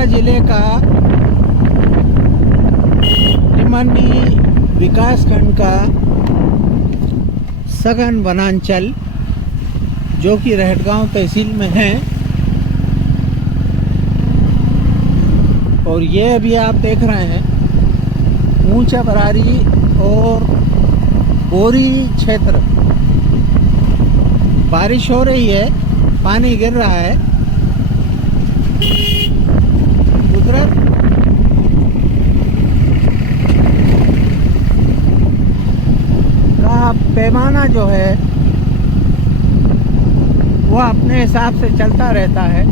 हरदा जिले का निमनी विकासखंड का सघन वनांचल जो कि रहटगांव तहसील में है। और ये अभी आप देख रहे हैं ऊंचा बरारी और बोरी क्षेत्र। बारिश हो रही है, पानी गिर रहा है। कुदरत का पैमाना जो है वह अपने हिसाब से चलता रहता है।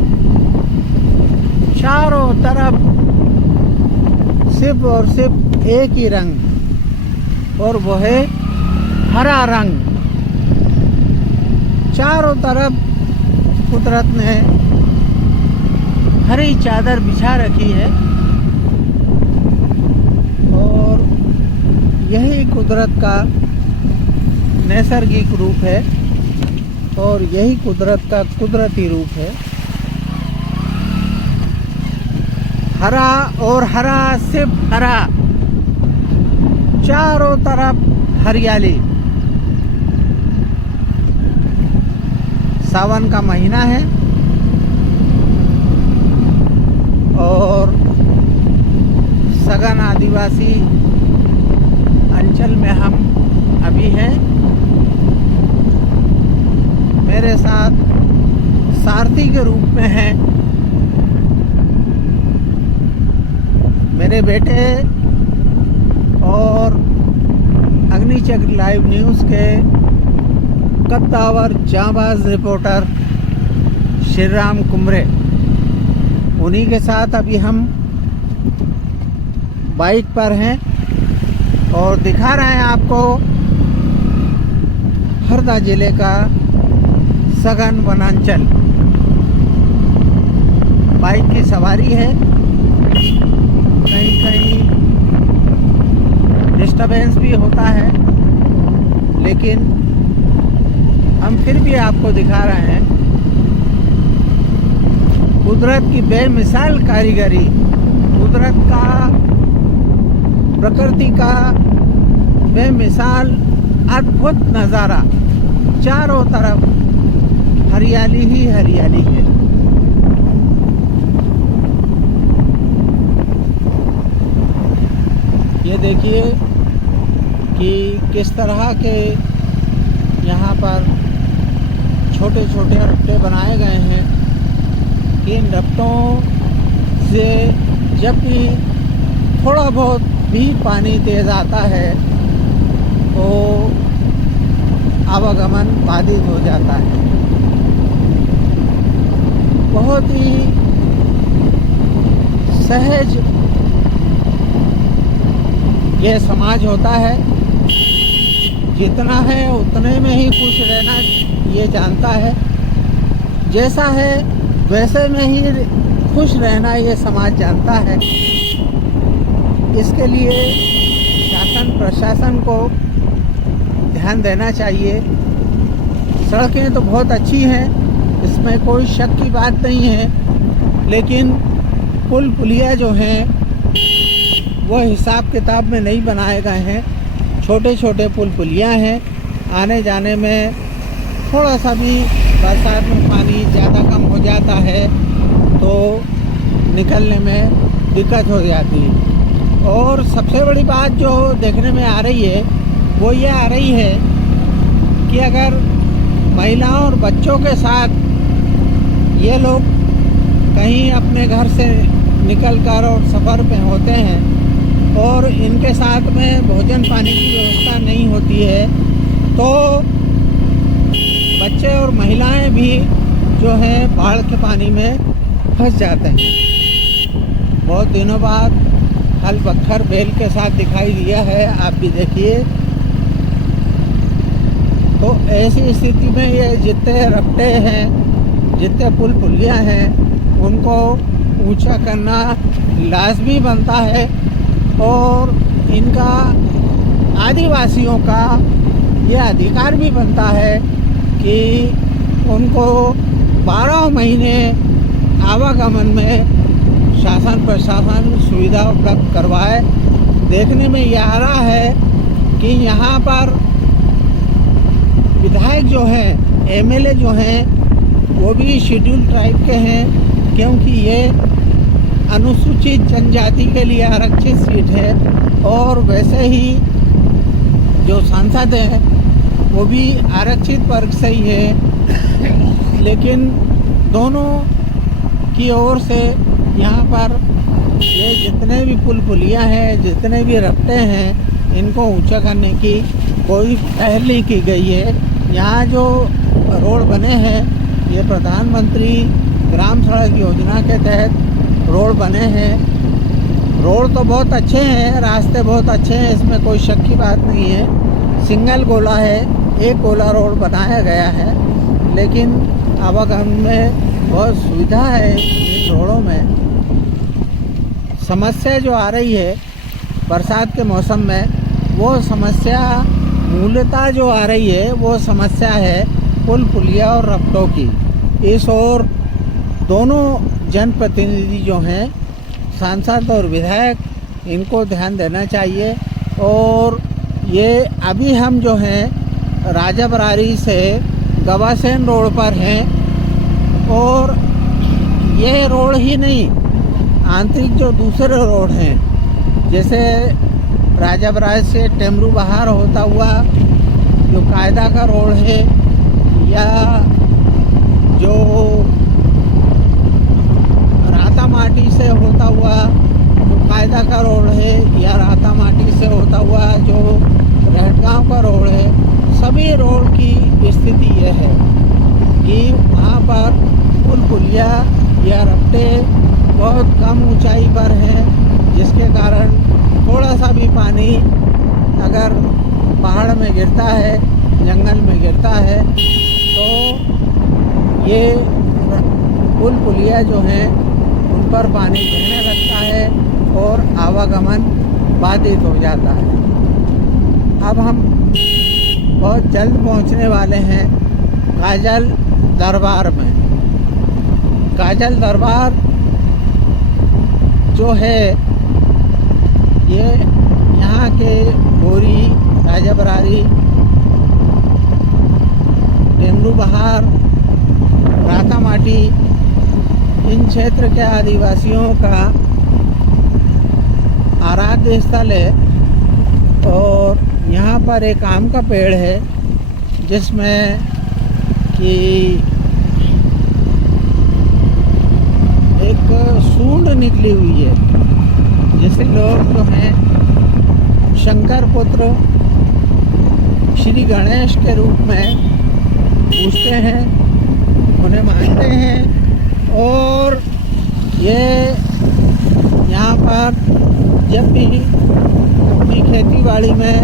चारों तरफ सिर्फ और सिर्फ एक ही रंग, और वो है हरा रंग। चारों तरफ कुदरत ने हरी चादर बिछा रखी है और यही कुदरत का नैसर्गिक रूप है और यही कुदरत का कुदरती रूप है। हरा और हरा, सिर्फ हरा, चारों तरफ हरियाली। सावन का महीना है और सघन आदिवासी अंचल में हम अभी हैं। मेरे साथ सारथी के रूप में हैं मेरे बेटे और अग्निचक्र लाइव न्यूज़ के कद्दावर जांबाज रिपोर्टर श्री राम कुमरे। उन्हीं के साथ अभी हम बाइक पर हैं और दिखा रहे हैं आपको हरदा जिले का सघन वनांचल। बाइक की सवारी है, कहीं कहीं डिस्टर्बेंस भी होता है, लेकिन हम फिर भी आपको दिखा रहे हैं कुदरत की बेमिसाल कारीगरी, कुदरत का, प्रकृति का बेमिसाल अद्भुत नज़ारा। चारों तरफ हरियाली ही हरियाली है। ये देखिए कि किस तरह के यहाँ पर छोटे छोटे रफ्ते बनाए गए हैं कि इन रफ्तों से जब भी थोड़ा बहुत भी पानी तेज़ आता है तो आवागमन बाधित हो जाता है। बहुत ही सहज ये समाज होता है, जितना है उतने में ही खुश रहना ये जानता है, जैसा है वैसे में ही खुश रहना ये समाज जानता है। इसके लिए शासन प्रशासन को ध्यान देना चाहिए। सड़कें तो बहुत अच्छी हैं, इसमें कोई शक की बात नहीं है, लेकिन पुल पुलिया जो हैं वह हिसाब किताब में नहीं बनाए गए हैं। छोटे छोटे पुल पुलिया हैं, आने जाने में थोड़ा सा भी बरसात में पानी ज़्यादा कम हो जाता है तो निकलने में दिक्कत हो जाती है। और सबसे बड़ी बात जो देखने में आ रही है वो ये आ रही है कि अगर महिलाओं और बच्चों के साथ ये लोग कहीं अपने घर से निकलकर और सफ़र पे होते हैं और इनके साथ में भोजन पानी की व्यवस्था नहीं होती है तो बच्चे और महिलाएं भी जो है बाढ़ के पानी में फंस जाते हैं। बहुत दिनों बाद हल बखर बैल के साथ दिखाई दिया है, आप भी देखिए। तो ऐसी स्थिति में ये जितने रफ्ते हैं, जितने पुल पुलिया हैं, उनको ऊंचा करना लाजमी बनता है और इनका आदिवासियों का ये अधिकार भी बनता है कि उनको 12 महीने आवागमन में शासन प्रशासन सुविधा उपलब्ध करवाए। देखने में ये आ रहा है कि यहाँ पर विधायक जो हैं, एमएलए जो हैं, वो भी शेड्यूल ट्राइब के हैं, क्योंकि ये अनुसूचित जनजाति के लिए आरक्षित सीट है। और वैसे ही जो सांसद हैं वो भी आरक्षित वर्ग से ही है। लेकिन दोनों की ओर से यहाँ पर ये जितने भी पुल पुलियाँ हैं, जितने भी रफ्ते हैं, इनको ऊंचा करने की कोई पहल नहीं की गई है। यहाँ जो रोड बने हैं ये प्रधानमंत्री ग्राम सड़क योजना के तहत रोड बने हैं। रोड तो बहुत अच्छे हैं, रास्ते बहुत अच्छे हैं, इसमें कोई शक की बात नहीं है। सिंगल गोला है, एक गोला रोड बनाया गया है, लेकिन आवागमन में बहुत सुविधा है इन रोडों में। समस्या जो आ रही है बरसात के मौसम में, वो समस्या मूलतः जो आ रही है वो समस्या है पुल पुलिया और रफ्तों की। इस ओर दोनों जनप्रतिनिधि जो हैं, सांसद और विधायक, इनको ध्यान देना चाहिए। और ये अभी हम जो हैं राजा बरारी से गवासेन रोड पर हैं, और ये रोड ही नहीं, आंतरिक जो दूसरे रोड हैं, जैसे राजा बरारी से टेमरू बहार होता हुआ जो कायदा का रोड है, या जो राता माटी से होता हुआ जो कायदा का रोड है, या राता माटी से होता हुआ जो रहटगांव का रोड है, सभी रोड की स्थिति यह है कि वहाँ पर पुल पुलिया या रफ्ते बहुत कम ऊंचाई पर हैं, जिसके कारण थोड़ा सा भी पानी अगर पहाड़ में गिरता है, जंगल में गिरता है, तो ये पुल पुलिया जो हैं उन पर पानी गिरने लगता है और आवागमन बाधित हो जाता है। अब हम बहुत जल्द पहुंचने वाले हैं काजल दरबार में। काजल दरबार जो है ये यहाँ के गोरी, राजा बरारी, टेमरू बहार, राता माटी, इन क्षेत्र के आदिवासियों का आराध्य स्थल है। और यहाँ पर एक आम का पेड़ है जिसमें कि एक सूंड निकली हुई है, जिसे लोग जो हैं शंकर पुत्र श्री गणेश के रूप में पूजते हैं, उन्हें मानते हैं। और ये यहाँ पर जब भी अपनी खेती बाड़ी में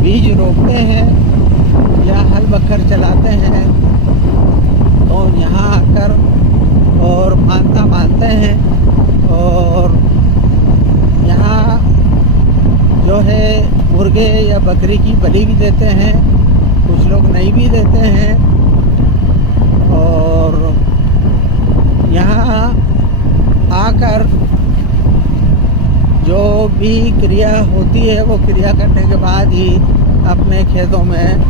बीज रोपते हैं या हल बखर चलाते हैं, तो यहाँ आकर और मानता मानते हैं। और यहाँ जो है मुर्गे या बकरी की बलि भी देते हैं, कुछ लोग नहीं भी देते हैं। और यहाँ आकर जो भी क्रिया होती है वो क्रिया करने के बाद ही अपने खेतों में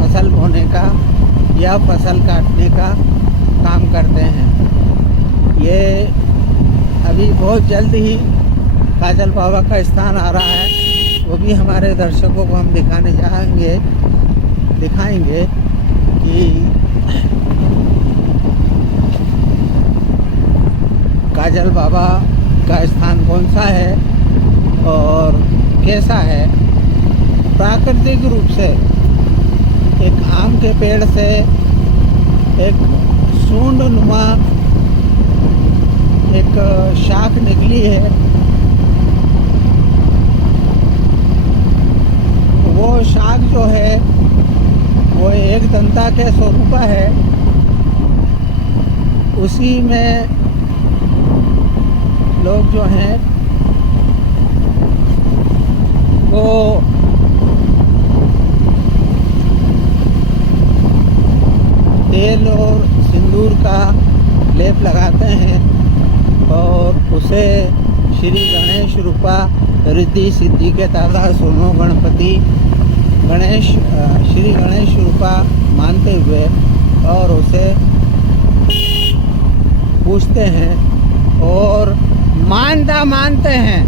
फसल बोने का या फसल काटने का काम करते हैं। ये अभी बहुत जल्द ही काजल बाबा का स्थान आ रहा है, वो भी हमारे दर्शकों को हम दिखाएंगे कि काजल बाबा का स्थान कौन सा है और कैसा है। प्राकृतिक रूप से एक आम के पेड़ से एक सूंड नुमा एक शाख निकली है, वो शाख जो है वो एक दंता के स्वरूप है। उसी में लोग जो हैं वो तेल और सिंदूर का लेप लगाते हैं और उसे श्री गणेश रूपा रिद्धि सिद्धि के दाता सुनो गणपति गणेश श्री गणेश रूपा मानते हुए और उसे पूछते हैं और मानते हैं।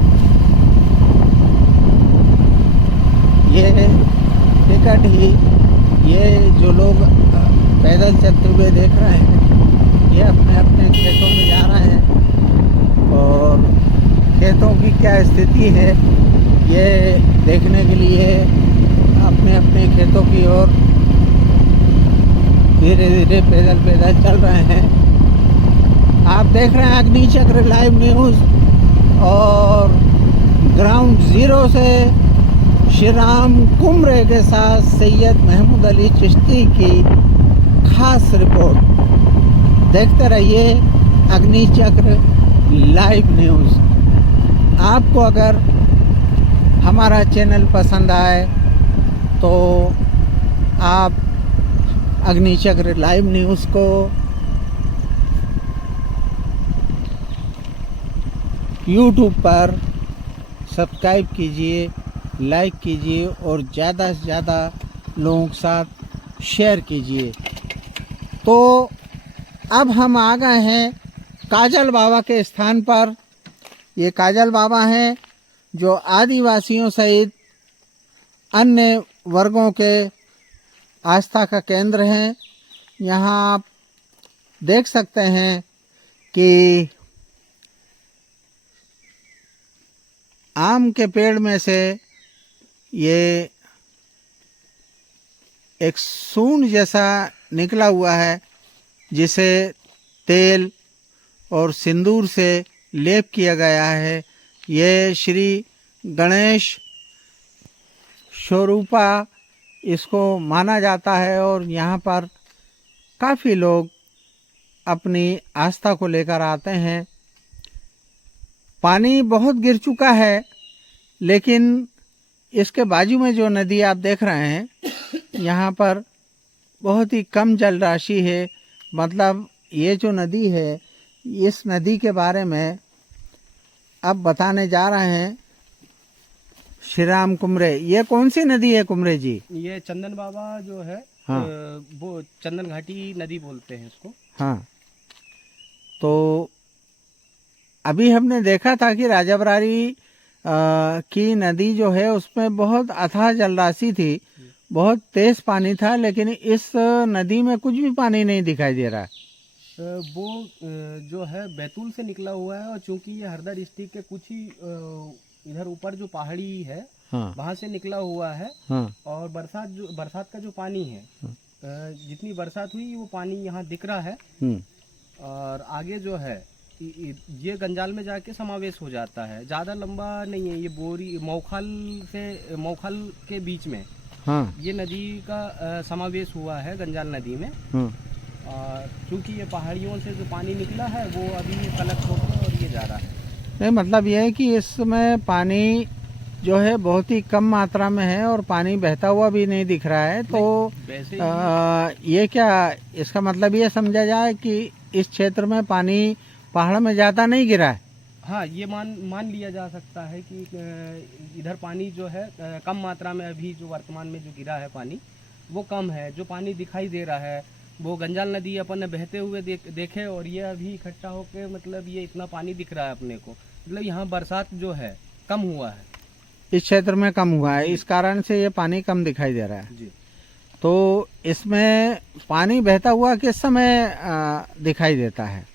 ये टिकट ही ये जो लोग पैदल चलते हुए देख रहे हैं, ये अपने अपने खेतों में जा रहे हैं और खेतों की क्या स्थिति है ये देखने के लिए अपने अपने खेतों की ओर धीरे धीरे पैदल चल रहे हैं। आप देख रहे हैं अग्नि चक्र लाइव न्यूज़ और ग्राउंड ज़ीरो से श्री राम कुमरे के साथ सैयद महमूद अली चिश्ती की खास रिपोर्ट। देखते रहिए अग्नि चक्र लाइव न्यूज़। आपको अगर हमारा चैनल पसंद आए तो आप अग्नि चक्र लाइव न्यूज़ को YouTube पर सब्सक्राइब कीजिए, लाइक कीजिए और ज़्यादा से ज़्यादा लोगों के साथ शेयर कीजिए। तो अब हम आ गए हैं काजल बाबा के स्थान पर। ये काजल बाबा हैं जो आदिवासियों सहित अन्य वर्गों के आस्था का केंद्र हैं। यहाँ आप देख सकते हैं कि आम के पेड़ में से ये एक सूंड जैसा निकला हुआ है जिसे तेल और सिंदूर से लेप किया गया है। ये श्री गणेश स्वरूपा इसको माना जाता है और यहाँ पर काफ़ी लोग अपनी आस्था को लेकर आते हैं। पानी बहुत गिर चुका है, लेकिन इसके बाजू में जो नदी आप देख रहे हैं यहाँ पर बहुत ही कम जल राशि है। मतलब ये जो नदी है, इस नदी के बारे में अब बताने जा रहे हैं श्री राम कुमरे। ये कौन सी नदी है कुमरे जी? ये चंदन बाबा जो है, हाँ। वो चंदन घाटी नदी बोलते हैं इसको। हाँ, तो अभी हमने देखा था कि राजाबरारी की नदी जो है उसमें बहुत अथाह जलराशि थी, बहुत तेज पानी था, लेकिन इस नदी में कुछ भी पानी नहीं दिखाई दे रहा है। वो जो है बैतूल से निकला हुआ है और चूंकि ये हरदा डिस्ट्रिक्ट के कुछ ही इधर ऊपर जो पहाड़ी है, हाँ। वहाँ से निकला हुआ है। हाँ। और बरसात का जो पानी है, जितनी बरसात हुई वो पानी यहाँ दिख रहा है और आगे जो है ये गंजाल में जाके समावेश हो जाता है। ज़्यादा लंबा नहीं है, ये बोरी मौखल के बीच में हाँ। ये नदी का समावेश हुआ है गंजाल नदी में। और चूँकि ये पहाड़ियों से जो पानी निकला है वो अभी कलेक्ट होकर और ये जा रहा है। नहीं, मतलब ये है कि इसमें पानी जो है बहुत ही कम मात्रा में है और पानी बहता हुआ भी नहीं दिख रहा है। तो ये क्या इसका मतलब ये समझा जाए कि इस क्षेत्र में पानी पहाड़ में ज़्यादा नहीं गिरा है? हाँ, ये मान लिया जा सकता है कि इधर पानी जो है कम मात्रा में अभी जो वर्तमान में जो गिरा है पानी वो कम है। जो पानी दिखाई दे रहा है वो गंजाल नदी अपन ने बहते हुए देखे और ये अभी इकट्ठा होके मतलब ये इतना पानी दिख रहा है अपने को। मतलब यहाँ बरसात जो है कम हुआ है, इस क्षेत्र में कम हुआ है, इस कारण से ये पानी कम दिखाई दे रहा है जी। तो इसमें पानी बहता हुआ किस समय दिखाई देता है?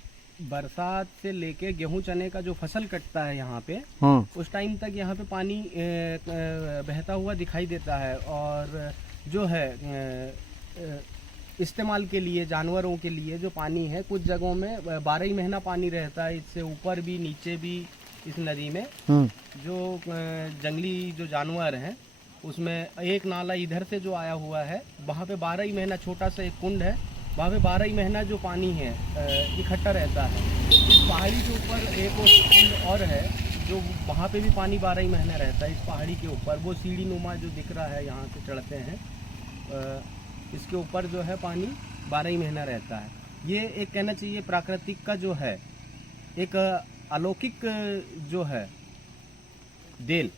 बरसात से लेके गेहूं चने का जो फसल कटता है यहाँ पे, हाँ। उस टाइम तक यहाँ पे पानी बहता हुआ दिखाई देता है। और जो है इस्तेमाल के लिए जानवरों के लिए जो पानी है, कुछ जगहों में 12 ही महीना पानी रहता है, इससे ऊपर भी नीचे भी इस नदी में। जो जंगली जो जानवर हैं उसमें एक नाला इधर से जो आया हुआ है वहाँ पे 12 ही महीना छोटा सा एक कुंड है, वहाँ पे 12 ही महीना जो पानी है इकट्ठा रहता है। इस पहाड़ी के ऊपर एक और कुंड और है जो वहाँ पे भी पानी 12 ही महीना रहता है। इस पहाड़ी के ऊपर वो सीढ़ी नुमा जो दिख रहा है, यहाँ से चढ़ते हैं, इसके ऊपर जो है पानी 12 ही महीना रहता है। ये एक कहना चाहिए प्राकृतिक का जो है एक अलौकिक जो है देन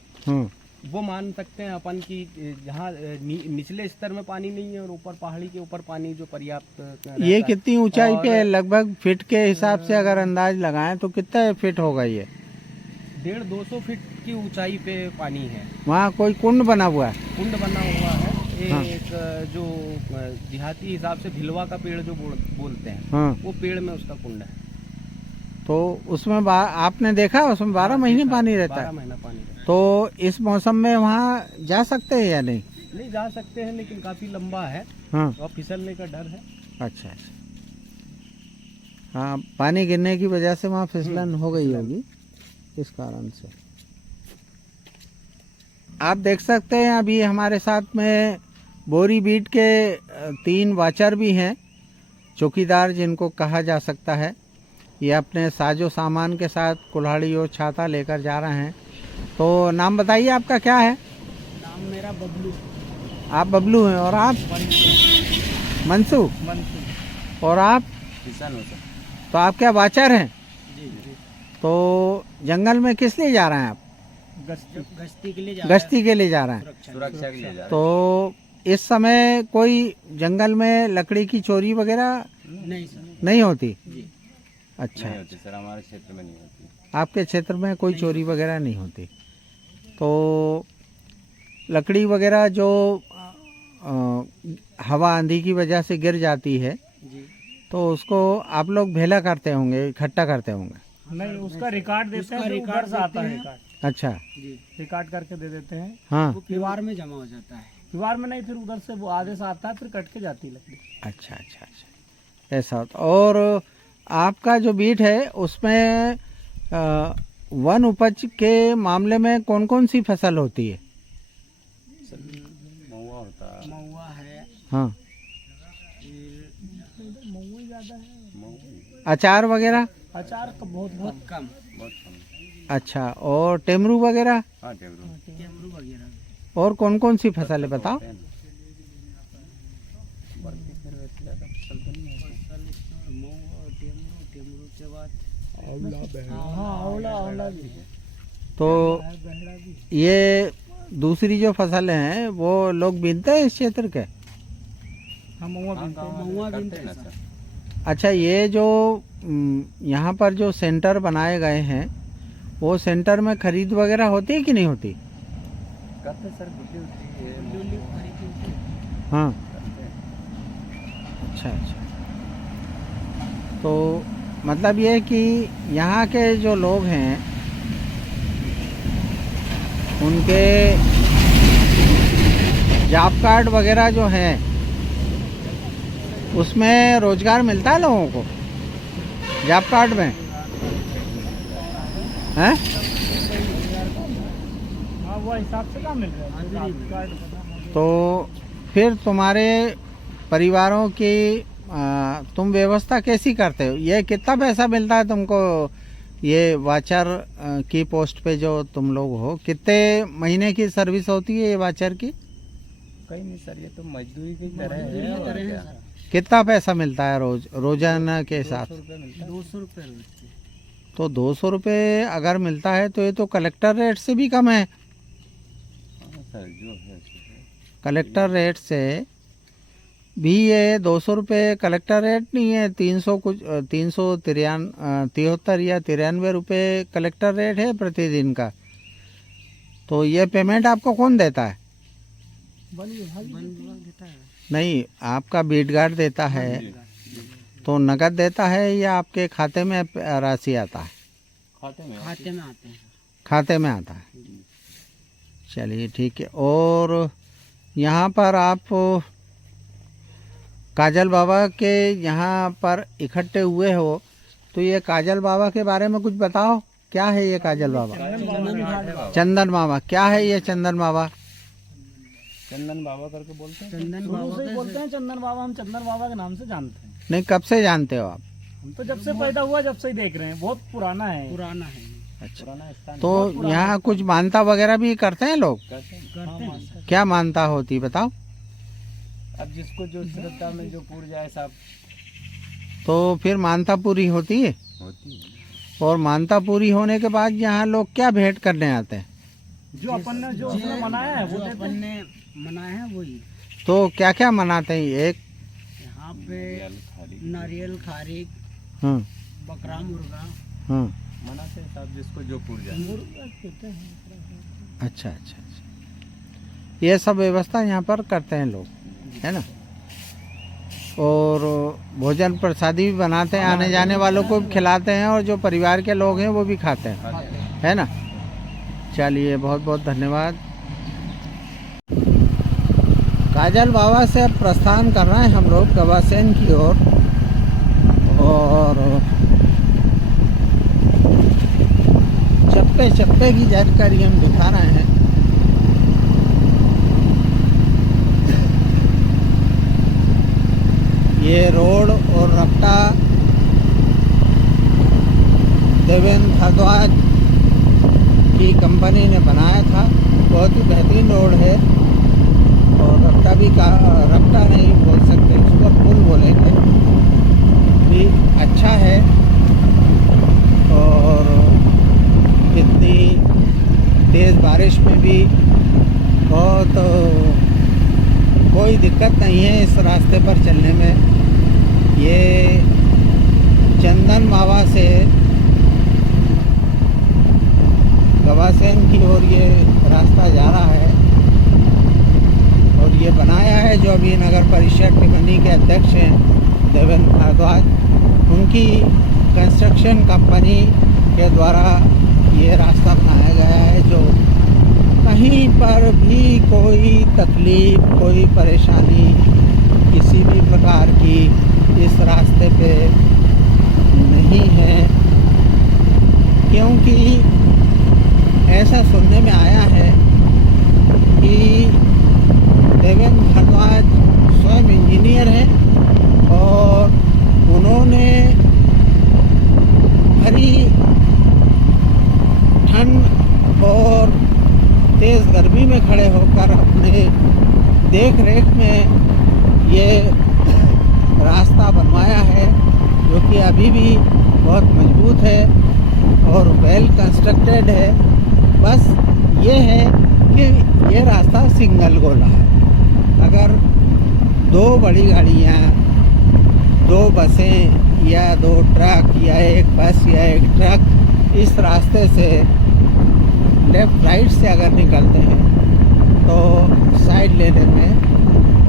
वो मान सकते हैं अपन की, जहाँ निचले स्तर में पानी नहीं है और ऊपर पहाड़ी के ऊपर पानी जो पर्याप्त रहता ये है। कितनी ऊंचाई पे है? और लगभग फीट के हिसाब से अगर अंदाज लगाएं तो कितना फीट होगा ये? 150-200 फीट की ऊंचाई पे पानी है। वहाँ कोई कुंड बना हुआ है? कुंड बना हुआ है। हाँ। एक जो देहाती हिसाब से भिलवा का पेड़ जो बोलते हैं, हाँ। वो पेड़ में उसका कुंड है। तो उसमें आपने देखा उसमें 12 महीने पानी रहता 12 है? महीना पानी रहता तो इस मौसम में वहाँ जा सकते हैं या नहीं? है। नहीं जा सकते हैं, लेकिन काफी लंबा है हाँ। और फिसलने का डर है। अच्छा अच्छा। हाँ, पानी गिरने की वजह से वहाँ फिसलन हो गई होगी इस कारण से। आप देख सकते हैं अभी हमारे साथ में बोरी बीट के 3 वाचर भी हैं, चौकीदार जिनको कहा जा सकता है। ये अपने साजो सामान के साथ कुल्हाड़ी और छाता लेकर जा रहे हैं। तो नाम बताइए आपका क्या है? नाम मेरा बबलू। आप बबलू हैं और आप? मंसू। और आप? किसान हो सर। तो आप क्या वाचर हैं? जी जी। तो जंगल में किस लिए जा रहे हैं आप? गश्ती के लिए गश्ती के लिए जा रहे हैं। सुरक्षा के लिए जा रहे हैं। तो इस समय कोई जंगल में लकड़ी की चोरी वगैरह नहीं सर, नहीं होती? जी अच्छा, नहीं होती सर, हमारे क्षेत्र में नहीं होती। आपके क्षेत्र में कोई चोरी वगैरह नहीं होती। तो लकड़ी वगैरह जो हवा आंधी की वजह से गिर जाती है जी, तो उसको आप लोग भेला करते होंगे, इकट्ठा करते होंगे? नहीं, उसका रिकॉर्ड देते हैं, रिकॉर्ड से आता है रिकॉर्ड। अच्छा। जी। रिकॉर्ड करके दे देते हैं। हाँ। वो दीवार में जमा हो जाता है। दीवार में नहीं, फिर उधर से वो आगे से आता है, फिर कट के जाती है लकड़ी। अच्छा अच्छा अच्छा, ऐसा होता। और आपका जो बीट है उसमें वन उपज के मामले में कौन कौन सी फसल होती है? महुआ होता है। महुआ है। हाँ। महुआ ज्यादा है। अचार वगैरह? अचार का बहुत कम। बहुत कम। अच्छा, और टेमरू वगैरह? हाँ, टेमरू वगैरह। और कौन कौन सी फसल है बताओ? तो ये दूसरी जो फसल हैं वो लोग बीनते हैं इस क्षेत्र के? हाँ, महुआ बीनते हैं सर। अच्छा, ये जो यहाँ पर जो सेंटर बनाए गए हैं वो सेंटर में खरीद वगैरह होती है कि नहीं होती? करते सर, गुड्डी होती है। हाँ। अच्छा अच्छा। तो मतलब ये कि यहाँ के जो लोग हैं उनके जॉब कार्ड वगैरह जो है उसमें रोजगार मिलता है लोगों को जॉब कार्ड में? हैं? हाँ, वो हिसाब से क्या मिल रहा है। तो फिर तुम्हारे परिवारों की तुम व्यवस्था कैसी करते हो? ये कितना पैसा मिलता है तुमको? ये वाचर की पोस्ट पे जो तुम लोग हो, कितने महीने की सर्विस होती है ये वाचर की? कहीं नहीं सर, ये तो मजदूरी की तरह है। कितना पैसा मिलता है रोजाना के साथ? 200 रुपये। तो 200 रुपये अगर मिलता है तो ये तो कलेक्टर रेट से भी कम है। सर जो है कलेक्टर रेट से भी ये 200 रुपये कलेक्टर रेट नहीं है, 300 कुछ 373 या 93 रुपये कलेक्टर रेट है प्रतिदिन का। तो ये पेमेंट आपको कौन देता है? वन विभाग देता है। नहीं, आपका बीट गार्ड देता है। तो नगद देता है या आपके खाते में राशि आता है? खाते में आते हैं। खाते में आता है। चलिए ठीक है। और यहाँ पर आप काजल बाबा के यहाँ पर इकट्ठे हुए हो, तो ये काजल बाबा के बारे में कुछ बताओ। क्या है ये काजल बाबा? चंदन बाबा। क्या है ये चंदन बाबा? चंदन बाबा करके बोलते हैं। शुरू से ही बोलते हैं चंदन बाबा। हम चंदन बाबा के नाम से जानते हैं। नहीं, कब से जानते हो आप? हम तो जब से पैदा हुआ जब से ही देख रहे हैं। बहुत पुराना है। अच्छा। पुराना स्थान तो यहाँ कुछ मानता वगैरह भी करते हैं लोग? करते हैं। क्या मानता होती बताओ? अब जिसको जो श्रद्धा में जो पूर जाए साहब। तो फिर मानता पूरी होती है? होती है। और मानता पूरी होने के बाद यहाँ लोग क्या भेंट करने आते हैं? जो अपन ने जो उसने मनाया है वो अपन ने मनाया है वही। तो क्या क्या मनाते हैं? एक यहाँ पे नारियल खारिक, बकरा, मुर्गा मनाते हैं साहब, जिसको जो पूछ जाए। मुर्गा कहते हैं। अच्छा अच्छा अच्छा, ये सब व्यवस्था यहाँ पर करते हैं लोग, है ना। और भोजन प्रसादी भी बनाते हैं, आने जाने वालों को भी खिलाते हैं, और जो परिवार के लोग हैं वो भी खाते हैं, है ना। चलिए, बहुत बहुत धन्यवाद। काजल बाबा से अब प्रस्थान कर रहे हैं हम लोग गवासेन की ओर, और चप्पे चप्पे की जानकारी हम दिखा रहे हैं। ये रोड और रफ्ता देवेंद्र भारद्वाज की कंपनी ने बनाया था। बहुत ही बेहतरीन रोड है, और रफ्ता भी का रफ्ता नहीं बोल सकते, इसको पुल बोलेंगे, भी अच्छा है। और इतनी तेज़ बारिश में भी बहुत कोई दिक्कत नहीं है इस रास्ते पर चलने में। ये चंदन मावा से गवासेन की ओर ये रास्ता जा रहा है, और ये बनाया है जो अभी नगर परिषद टिमनी के अध्यक्ष हैं देवेंद्र भारद्वाज, उनकी कंस्ट्रक्शन कंपनी के द्वारा ये रास्ता बनाया गया है। जो कहीं पर भी कोई तकलीफ, कोई परेशानी किसी भी प्रकार की इस रास्ते पे नहीं है, क्योंकि ऐसा सुनने में आया है कि देवेंद्र भारद्वाज स्वयं इंजीनियर हैं, और उन्होंने भरी ठंड और तेज़ गर्मी में खड़े होकर अपने देख रेख में ये रास्ता बनवाया है, जो कि अभी भी बहुत मजबूत है और वेल कंस्ट्रक्टेड है। बस ये है कि ये रास्ता सिंगल गोला है। अगर दो बड़ी गाड़ियाँ, दो बसें या दो ट्रक या एक बस या एक ट्रक इस रास्ते से लेफ़्ट राइट से अगर निकलते हैं तो साइड लेने में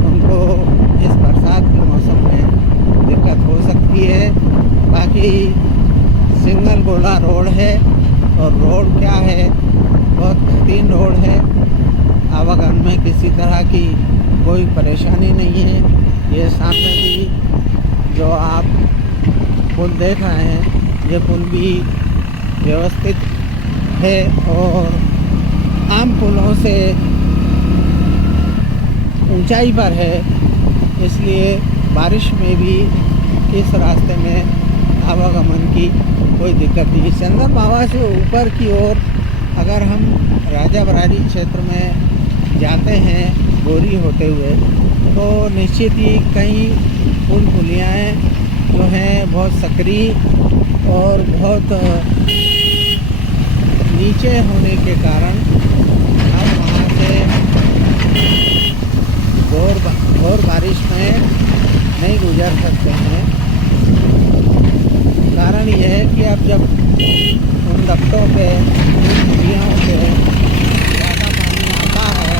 उनको इस बरसात के मौसम में दिक्कत हो सकती है। बाकी सिंगल गोला रोड है, और रोड क्या है, बहुत बेहतरीन रोड है। आवागमन में किसी तरह की कोई परेशानी नहीं है। ये सामने भी जो आप पुल देख रहे हैं, ये पुल भी व्यवस्थित है, और आम पुलों से ऊंचाई पर है, इसलिए बारिश में भी इस रास्ते में आवागमन की कोई दिक्कत नहीं। चंदन मावा से ऊपर की ओर अगर हम राजा बरारी क्षेत्र में जाते हैं बोरी होते हुए, तो निश्चित ही कई पुल पुलियाएँ जो हैं बहुत सकरी और बहुत नीचे होने के कारण हम वहाँ से घोर बारिश में नहीं गुजर सकते हैं। कारण यह है कि अब जब उन रफ्तों पे, उन पुलियों पे ज़्यादा पानी आता है,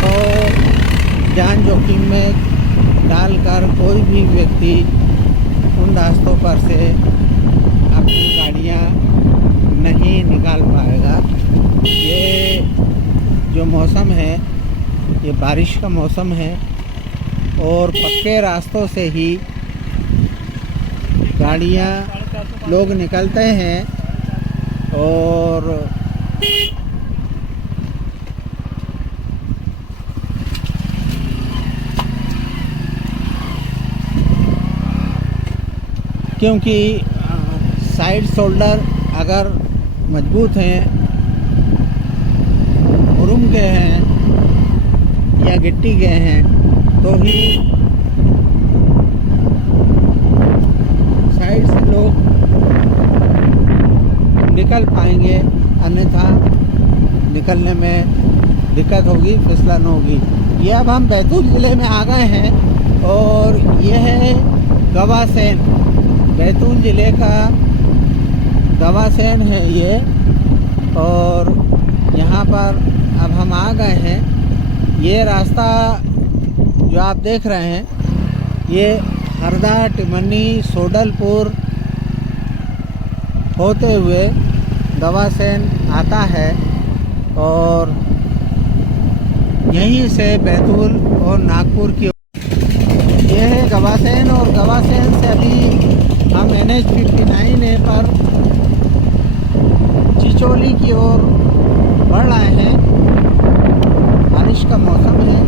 तो जान जोखिम में डालकर कोई भी व्यक्ति उन रास्तों पर से अपनी गाड़ियाँ नहीं निकाल पाएगा। ये जो मौसम है, ये बारिश का मौसम है, और पक्के रास्तों से ही गाड़ियाँ लोग निकलते हैं, और क्योंकि साइड शोल्डर अगर मजबूत हैं, मुरुम के हैं या गिट्टी के हैं, तो ही साइड से लोग जाएंगे, अन्यथा निकलने में दिक्कत होगी, फिसलन होगी। ये अब हम बैतूल ज़िले में आ गए हैं और ये है गवासैन, बैतूल ज़िले का गवासैन है ये। और यहाँ पर अब हम आ गए हैं। ये रास्ता जो आप देख रहे हैं ये हरदा, टिमनी, सोडलपुर होते हुए गवासैन आता है और यहीं से बैतूल और नागपुर की ये है गवासैन। और गवासैन से अभी हम NH-59 पर चिचोली की ओर बढ़ रहे हैं। बारिश का मौसम है।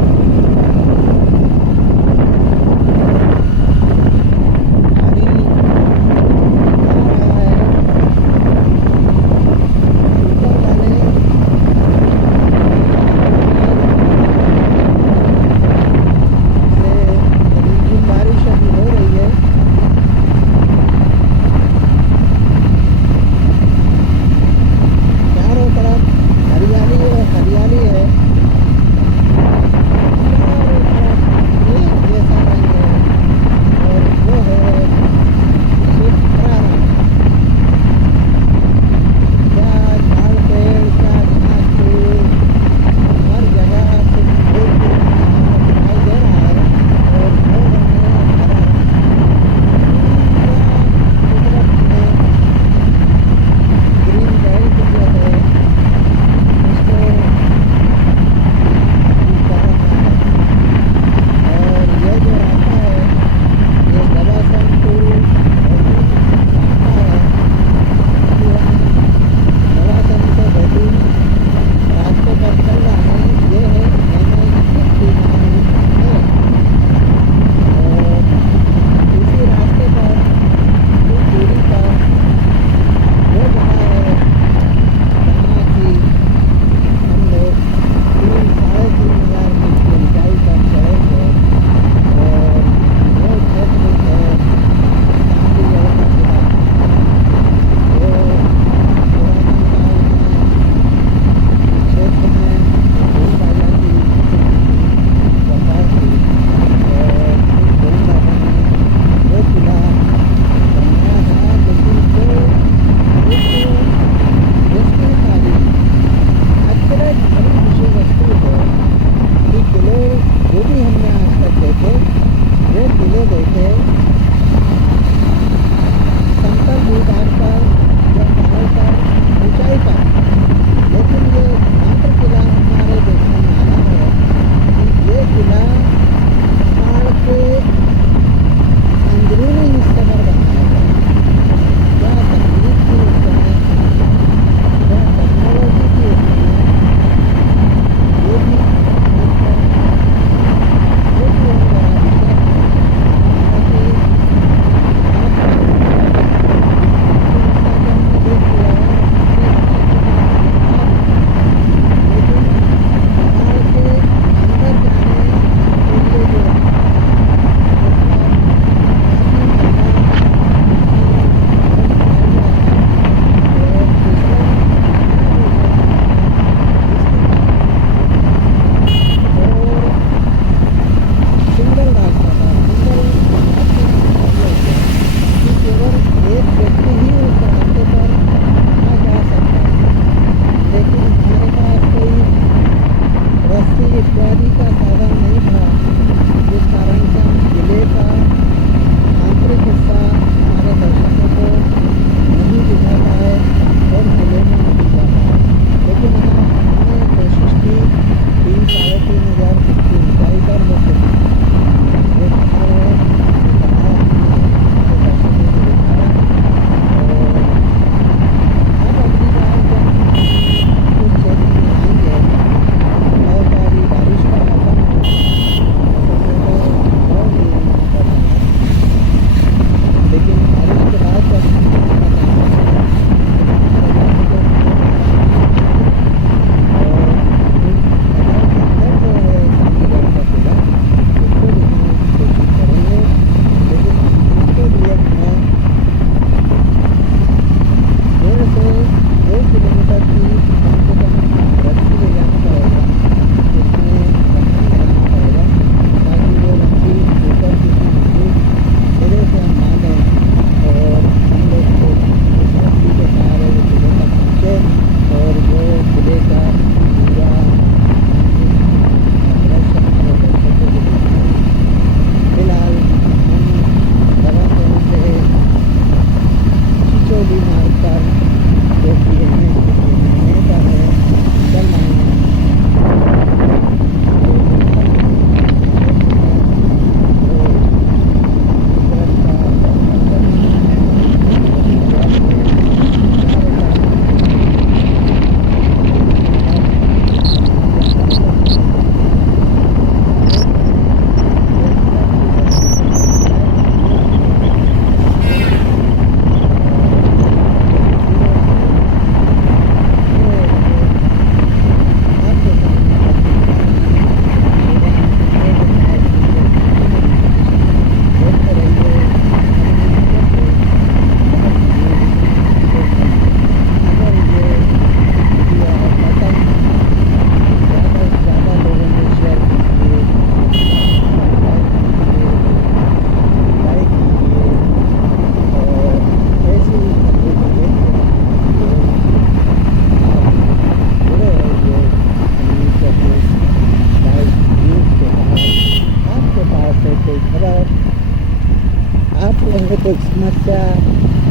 आप लोगों को कोई समस्या,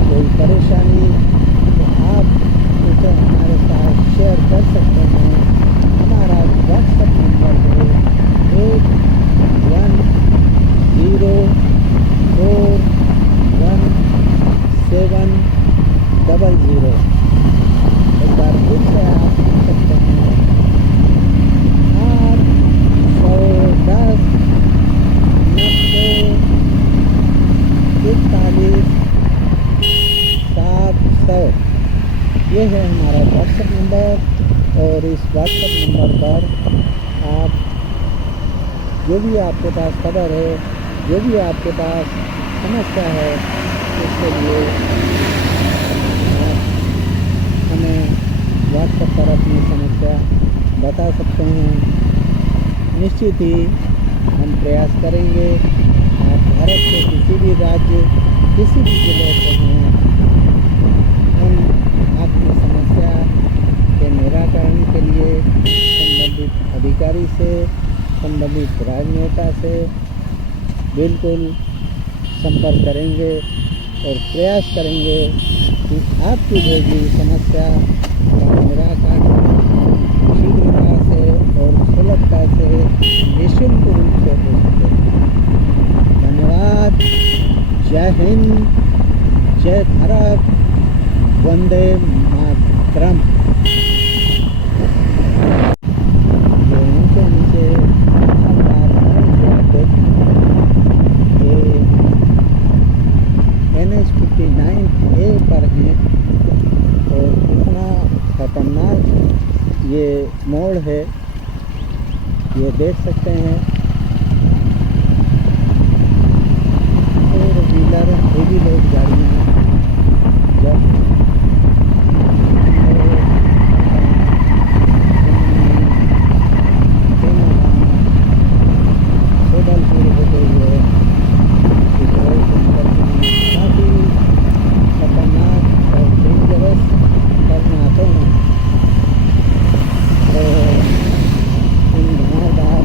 कोई परेशानी, तो आप उसे हमारे साथ शेयर कर सकते हैं। हमारा व्हाट्सएप नंबर है 81041700। एक बार फिर से आप सुन सकते हैं 810 90 41 700। ये है हमारा व्हाट्सएप नंबर और इस व्हाट्सएप नंबर पर आप जो भी आपके पास खबर है, जो भी आपके पास समस्या है, उसके लिए आप हमें व्हाट्सएप पर अपनी समस्या बता सकते हैं। निश्चित ही हम प्रयास करेंगे। आप भारत के किसी भी राज्य, किसी भी जिले से हैं, हम आपकी समस्या के निराकरण के लिए संबंधित अधिकारी से, संबंधित राजनेता से बिल्कुल संपर्क करेंगे और प्रयास करेंगे कि आपकी जो भी समस्या का निराकरण शीघ्रता से और सुलभता से निःशुल्क रूप से हो सके। धन्यवाद। जय हिंद, जय भारत, वंदे मातरम। NH 59A पर हैं और कितना खतरनाक ये मोड़ है, ये देख सकते हैं। फोर व्हीलर, हेवी लोड गाड़ियाँ जब सोडलपुर होते हुए काफ़ी खतरनाक और डेंजरस करने आते हैं और इन घुमावदार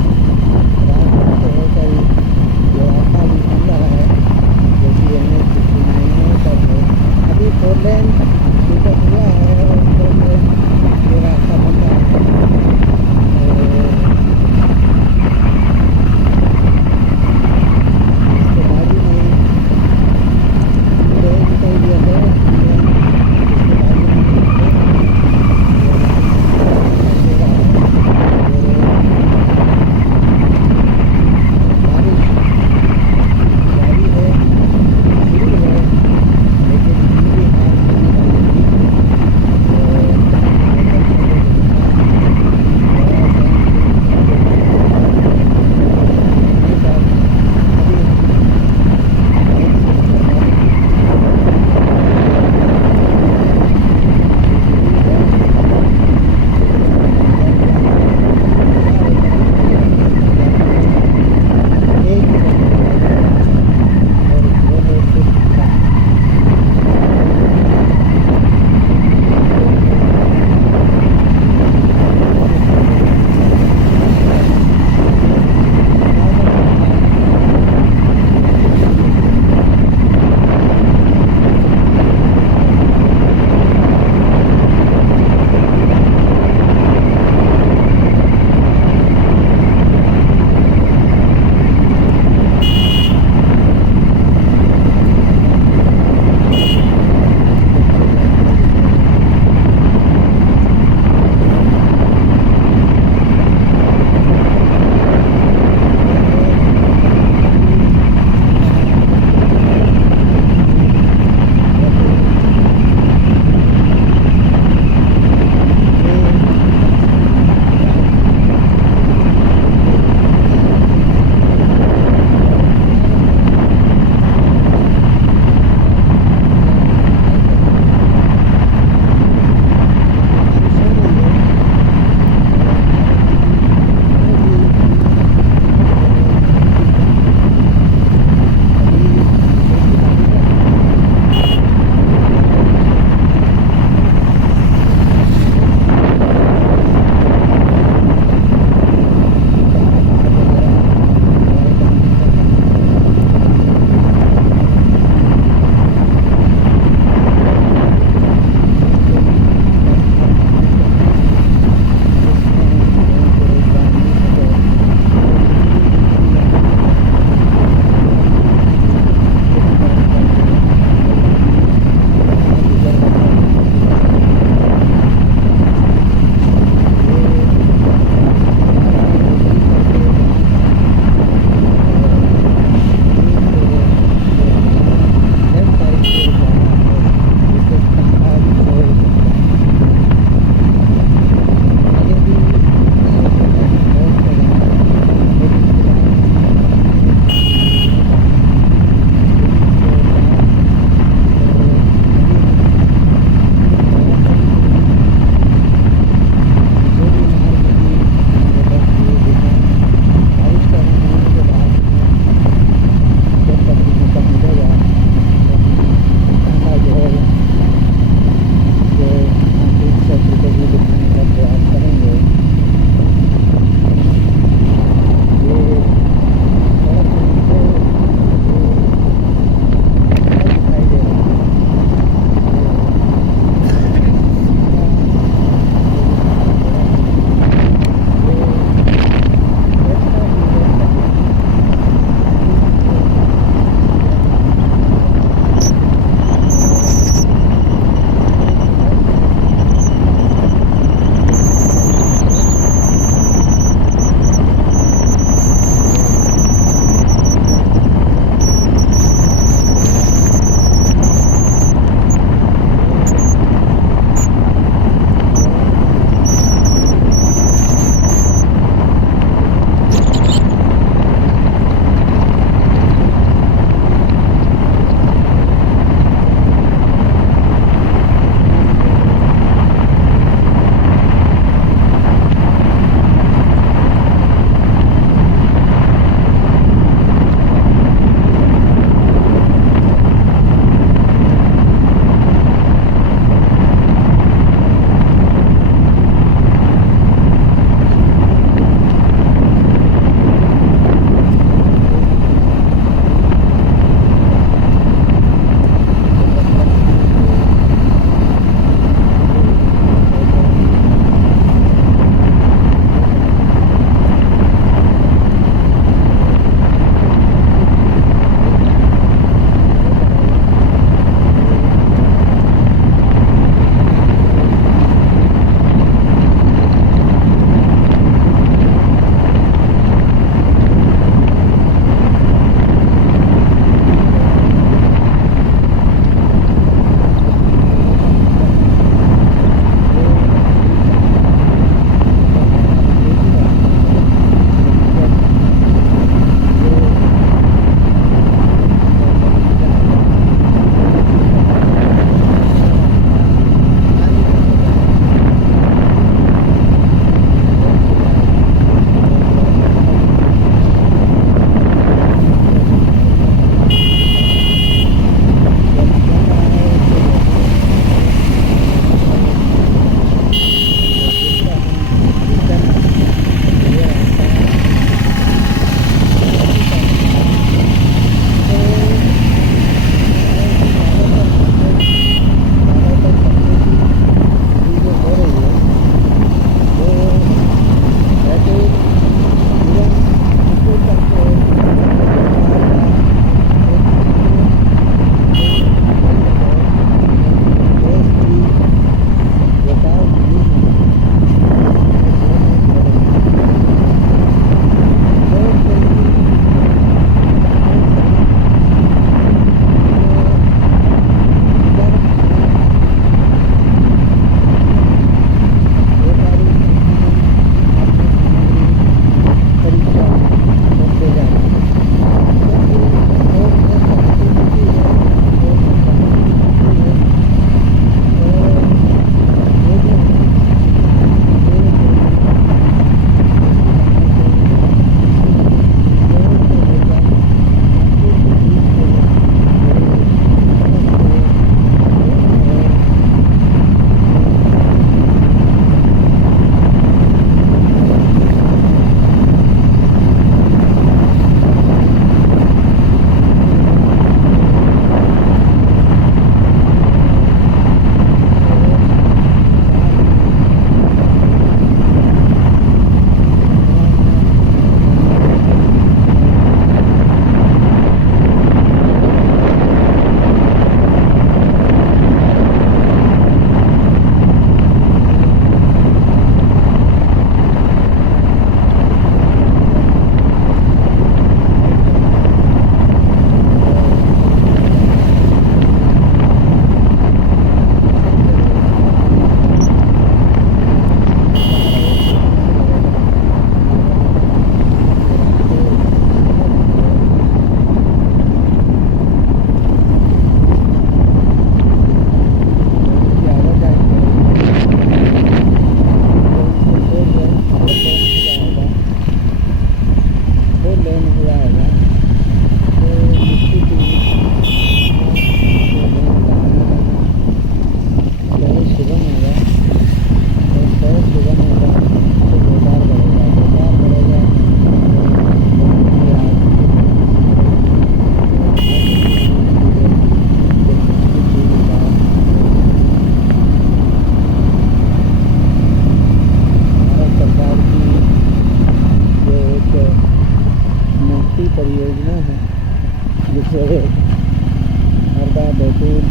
गेंदा, बैतूल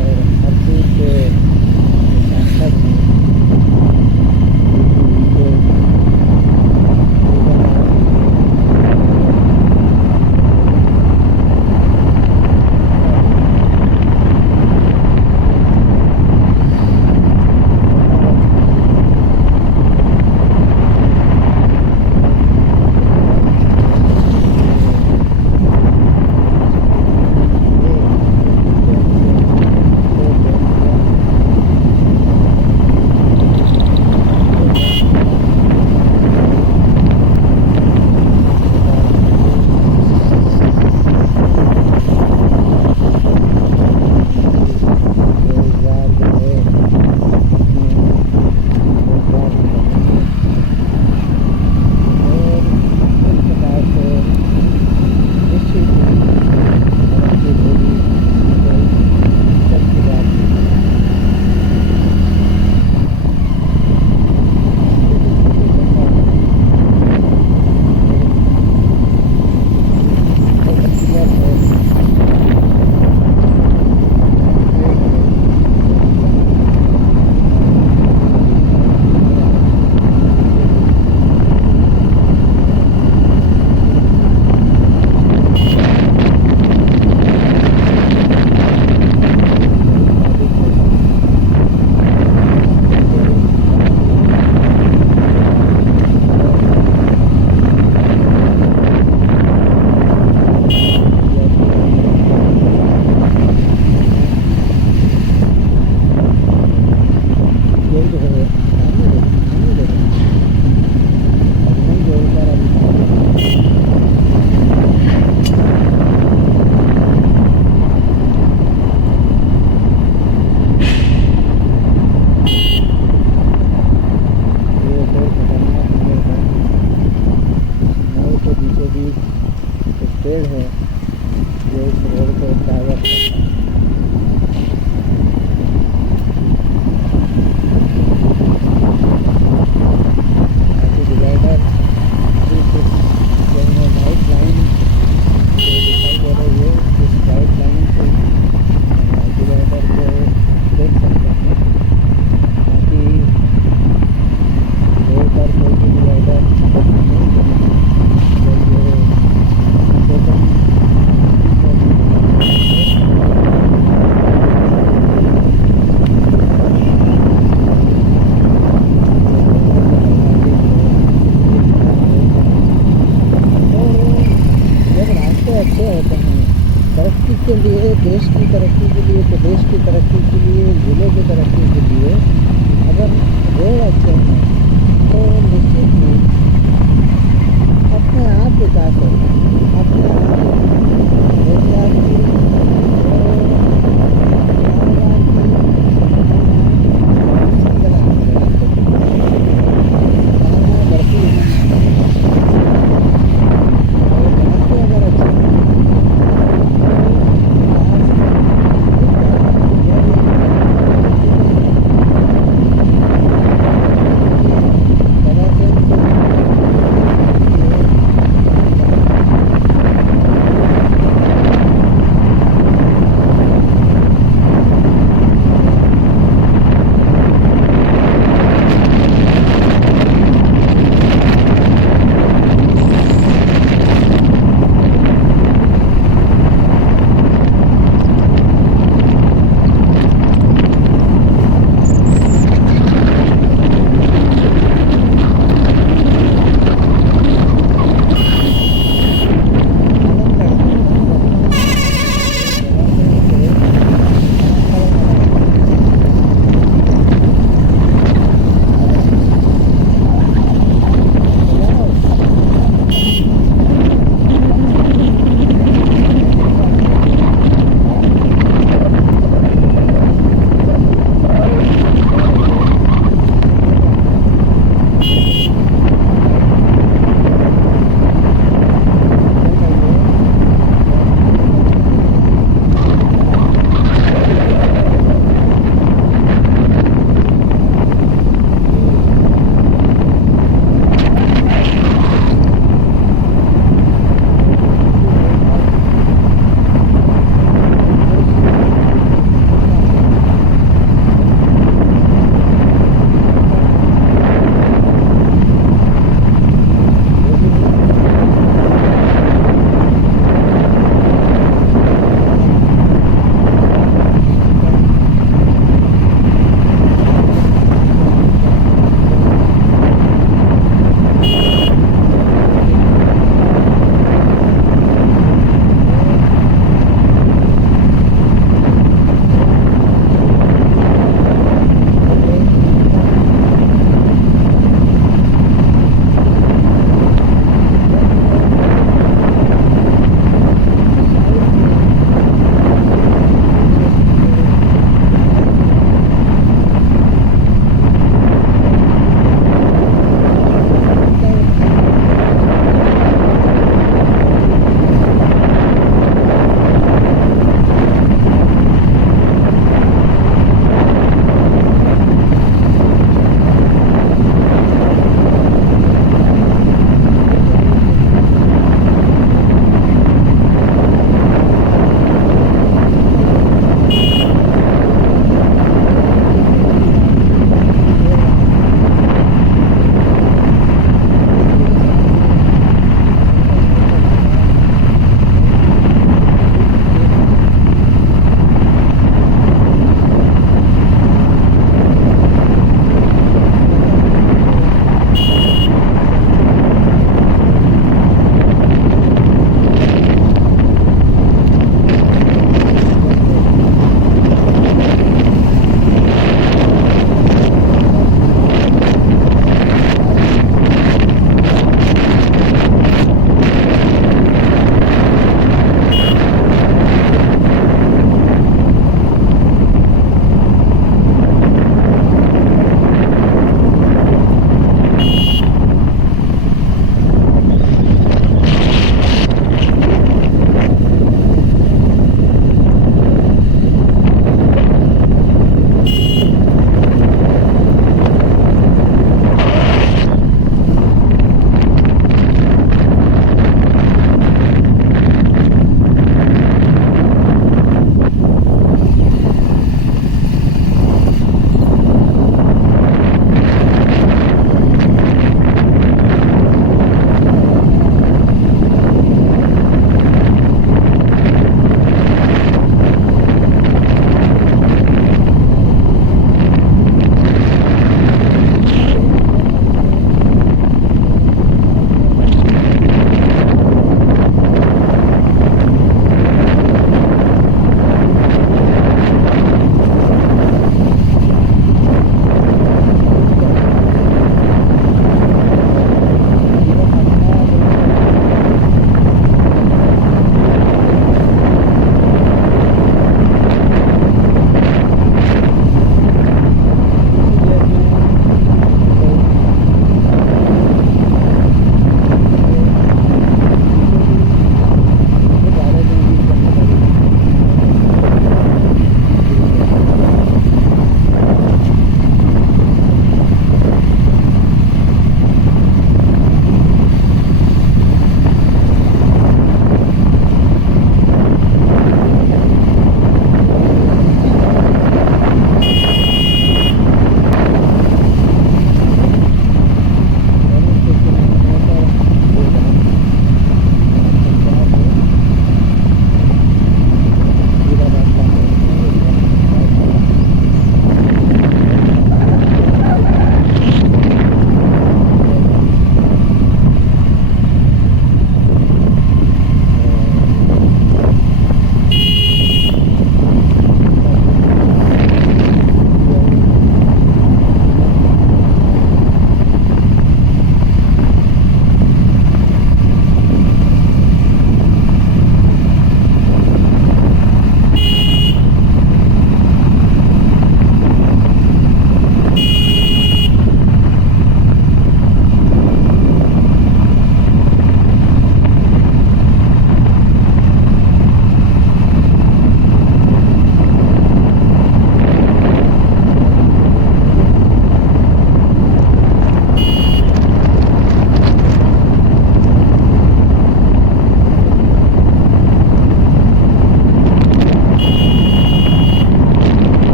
और हर चीज़ के सांसद हैं। पेड़ है जो इस रोड को डाइवर्ट करता है। बाकी डिवाइडर अभी कुछ जो है वाइट लाइन जो दिखाई दे रही है, इस वाइट लाइन से डिवाइडर को देख सकते हैं। बाकी रोड पर कोई भी डिवाइडर नहीं है। अच्छे होते हैं तरक्की के लिए, देश की तरक्की के लिए, प्रदेश की तरक्की के लिए, ज़िले की तरक्की के लिए अगर रोड अच्छे हैं तो निश्चित ही अपने आप विकास होगा, अपने आप रोजगार की बढ़ती है।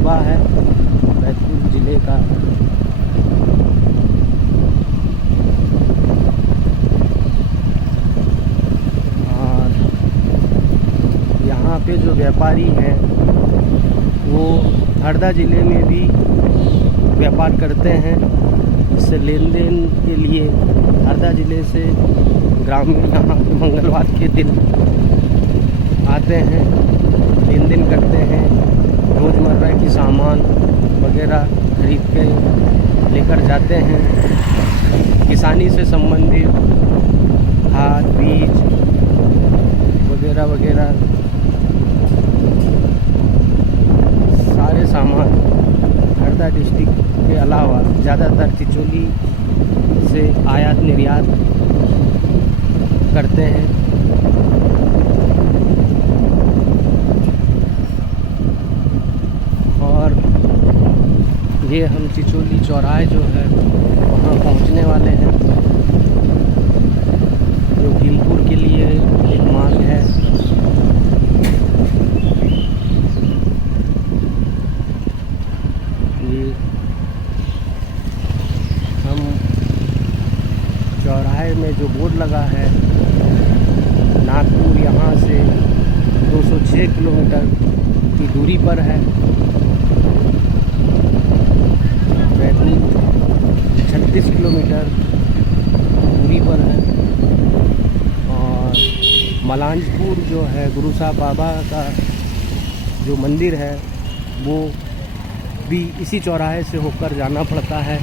कस्बा है बैतूल ज़िले का। और यहाँ पे जो व्यापारी हैं वो हरदा ज़िले में भी व्यापार करते हैं। इससे लेन देन के लिए हरदा ज़िले से ग्रामीण यहाँ मंगलवार के दिन आते हैं, लेन देन करते हैं, रोज़मर्रा की सामान वगैरह खरीद के लेकर जाते हैं। किसानी से संबंधित खाद बीज वगैरह वगैरह सारे सामान हरदा डिस्ट्रिक्ट के अलावा ज़्यादातर चिचोली से आयात निर्यात करते हैं। और ये हम चिचोली चौराहे जो है वहाँ पहुँचने वाले हैं, जो भीमपुर के लिए एक मार्ग है। ये हम चौराहे में जो बोर्ड लगा है, नागपुर यहाँ से 206 किलोमीटर की दूरी पर है, बैतूल 36 किलोमीटर दूरी पर है, और मलांजपुर जो है गुरु साहब बाबा का जो मंदिर है वो भी इसी चौराहे से होकर जाना पड़ता है।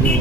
जो